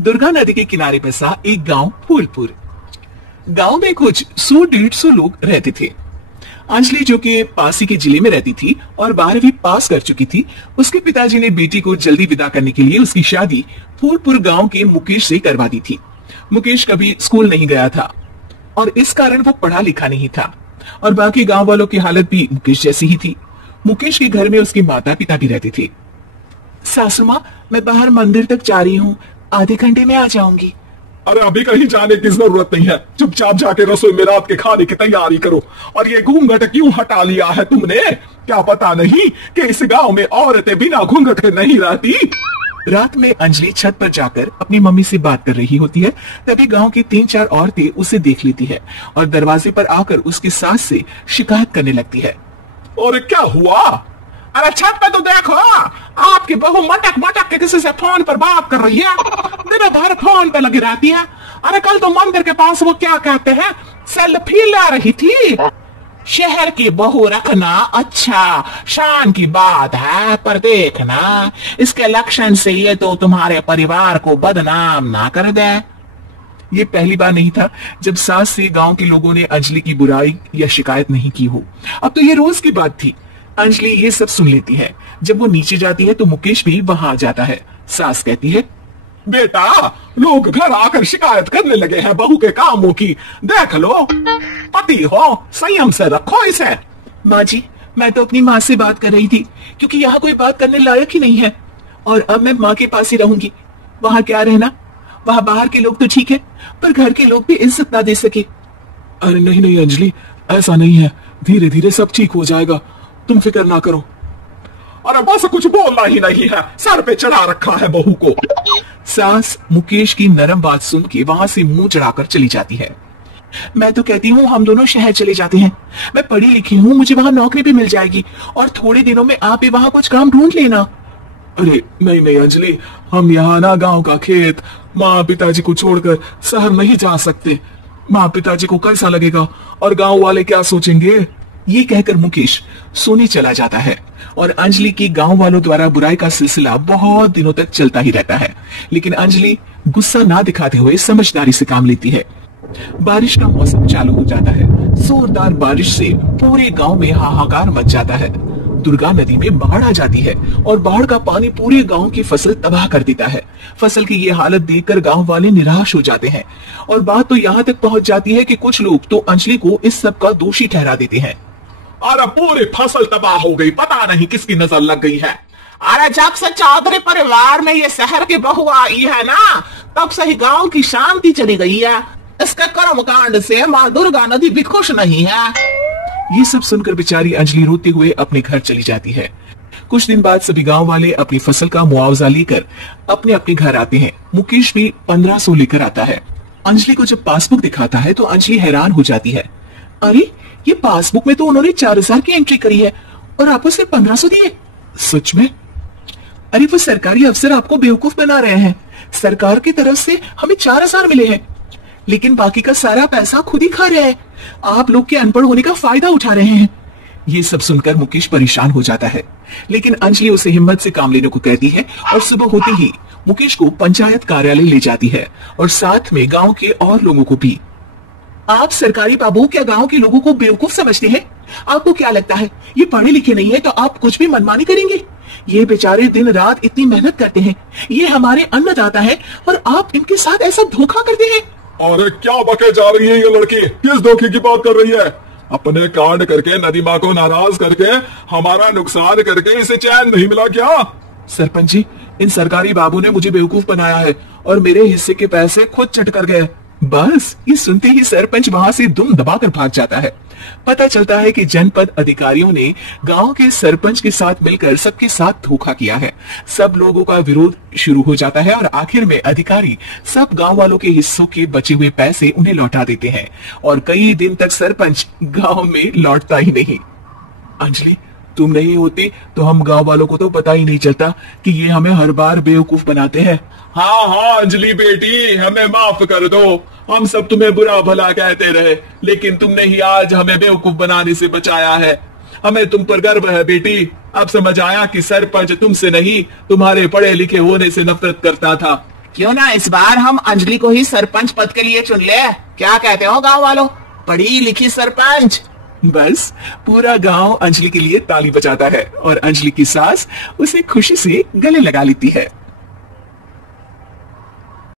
दुर्गा नदी के किनारे बसा एक गांव फूलपुर। गांव में कुछ 100-150 लोग रहते थे। अंजलि जो कि पास ही के जिले में रहती थी और 12वीं पास कर चुकी थी, उसके पिताजी ने बेटी को जल्दी विदा करने के लिए उसकी शादी फूलपुर गांव के मुकेश से करवा दी थी। मुकेश कभी स्कूल नहीं गया था और इस कारण वो पढ़ा लिखा नहीं था और बाकी गांव वालों की हालत भी मुकेश जैसी ही थी। मुकेश के घर में उसके माता पिता भी रहते थे। सासू माँ, मैं बाहर मंदिर तक जा रही हूँ, आधे घंटे में आ जाऊंगी। अरे अभी कहीं जाने की जरूरत नहीं है, चुपचाप जाके रसोई में रात के खाने की तैयारी करो। और ये घूंघट क्यों हटा लिया है तुमने? क्या पता नहीं कि इस गांव में औरतें बिना घूंघट के नहीं रहती? रात में अंजलि छत पर जाकर अपनी मम्मी से बात कर रही होती है, तभी गांव की 3-4 औरतें उसे देख लेती है और दरवाजे पर आकर उसकी सास से शिकायत करने लगती है। और क्या हुआ? अरे छत पे तो देखो, आपकी बहू मटक मटक के किसी से फोन पर बात कर रही है, दिन भर फोन पे लगी रहती है। अरे कल तो मंदिर के पास वो क्या कहते हैं, सेल्फी ला रही थी। शहर की बहू रखना अच्छा शान की बात है, पर देखना इसके लक्षण से ये तो तुम्हारे परिवार को बदनाम ना कर दे। ये पहली बार नहीं था जब सास से गांव के लोगों ने अंजलि की बुराई या शिकायत नहीं की हो, अब तो ये रोज की बात थी। अंजलि ये सब सुन लेती है। जब वो नीचे जाती है तो मुकेश भी वहां आ जाता है। सास कहती है, बेटा, लोग घर आकर शिकायत करने लगे हैं बहू के कामों की, देख लो। पति हो, संयम से रखो इसे। माँ जी, मैं तो अपनी माँ से बात कर रही थी, क्योंकि यहाँ कोई बात करने लायक ही नहीं है और अब मैं माँ के पास ही रहूंगी। वहाँ क्या रहना, वहाँ बाहर के लोग तो ठीक है, पर घर के लोग भी इज्जत ना दे सके। अरे नहीं नहीं अंजलि, ऐसा नहीं है, धीरे धीरे सब ठीक हो जाएगा, तुम फिक्र ना करो। अरे बस कुछ बोलना ही नहीं है, सर पे चढ़ा रखा है बहू को। सास मुकेश की नरम बात सुन के वहां से मुंह चढ़ाकर चली जाती है। मैं तो कहती हूँ हम दोनों शहर चले जाते हैं, मैं पढ़ी लिखी हूँ, मुझे वहां नौकरी भी मिल जाएगी और थोड़े दिनों में आप भी वहां कुछ काम ढूंढ लेना। अरे नहीं नहीं अंजलि, हम यहाँ ना गांव का खेत, माँ पिताजी को छोड़कर शहर नहीं जा सकते। माँ पिताजी को कैसा लगेगा और गांव वाले क्या सोचेंगे? ये कहकर मुकेश सोने चला जाता है और अंजलि की गांव वालों द्वारा बुराई का सिलसिला बहुत दिनों तक चलता ही रहता है। लेकिन अंजलि गुस्सा ना दिखाते हुए समझदारी से काम लेती है। बारिश का मौसम चालू हो जाता है। जोरदार बारिश से पूरे गांव में हाहाकार मच जाता है। दुर्गा नदी में बाढ़ आ जाती है और बाढ़ का पानी पूरे गांव की फसल तबाह कर देता है। फसल की ये हालत देखकर गांव वाले निराश हो जाते हैं और बात तो यहाँ तक पहुंच जाती है कि कुछ लोग तो अंजलि को इस सब का दोषी ठहरा देते हैं। अरे पूरी फसल तबाह हो गई, पता नहीं किसकी नजर लग गई है। अरे जब से चौधरी परिवार में ये शहर की बहू आई है ना, तब से ही गांव की शांति चली गई है। इसके कर्मकांड से माँ दुर्गा नदी भी खुश नहीं है। ये सब सुनकर बेचारी अंजलि रोते हुए अपने घर चली जाती है। कुछ दिन बाद सभी गांव वाले अपनी फसल का मुआवजा लेकर अपने अपने घर आते हैं। मुकेश भी 1500 लेकर आता है। अंजलि को जब पासबुक दिखाता है तो अंजलि हैरान हो जाती है। अरे ये पासबुक में तो उन्होंने 4000 की एंट्री करी है और आप उसे 1500 दिए? सच में? अरे वो सरकारी अफसर आपको बेवकूफ बना रहे हैं। सरकार की तरफ से हमें 4000 मिले हैं, लेकिन बाकी का सारा पैसा खुद ही खा रहे हैं। आप लोग के अनपढ़ होने का फायदा उठा रहे हैं। ये सब सुनकर मुकेश परेशान हो जाता है, लेकिन अंजलि उसे हिम्मत से काम लेने को कहती है और सुबह होते ही मुकेश को पंचायत कार्यालय ले जाती है और साथ में गांव के और लोगों को भी। आप सरकारी बाबू क्या गांव के लोगों को बेवकूफ समझते हैं? आपको क्या लगता है ये पढ़े लिखे नहीं है तो आप कुछ भी मनमानी करेंगे? ये बेचारे दिन रात इतनी मेहनत करते हैं, ये हमारे अन्नदाता है और आप इनके साथ ऐसा धोखा करते हैं। अरे क्या बके जा रही है ये लड़की, किस धोखे की बात कर रही है? अपने कांड करके नदी माँ को नाराज करके हमारा नुकसान करके इसे चैन नहीं मिला क्या? सरपंच जी, इन सरकारी बाबू ने मुझे बेवकूफ बनाया है और मेरे हिस्से के पैसे खुद चट कर गए। बस ये सुनते ही सरपंच वहां से दुम दबाकर भाग जाता है। पता चलता है कि जनपद अधिकारियों ने गांव के सरपंच के साथ मिलकर सबके साथ धोखा किया है। सब लोगों का विरोध शुरू हो जाता है और आखिर में अधिकारी सब गांव वालों के हिस्सों के बचे हुए पैसे उन्हें लौटा देते हैं और कई दिन तक सरपंच गांव में लौटता ही नहीं। अंजलि, तुम नहीं होती तो हम गांव वालों को तो पता ही नहीं चलता कि ये हमें हर बार बेवकूफ बनाते हैं। हाँ हाँ अंजलि बेटी, हमें माफ कर दो। हम सब तुम्हें बुरा भला कहते रहे, लेकिन तुमने ही आज हमें बेवकूफ बनाने से बचाया है। हमें तुम पर गर्व है बेटी। अब समझ आया कि सरपंच तुमसे नहीं तुम्हारे पढ़े लिखे होने से नफरत करता था। क्यों ना इस बार हम अंजलि को ही सरपंच पद के लिए चुन ले, क्या कहते हो गांव वालों? पढ़ी लिखी सरपंच। बस पूरा गांव अंजलि के लिए ताली बजाता है और अंजलि की सास उसे खुशी से गले लगा लेती है।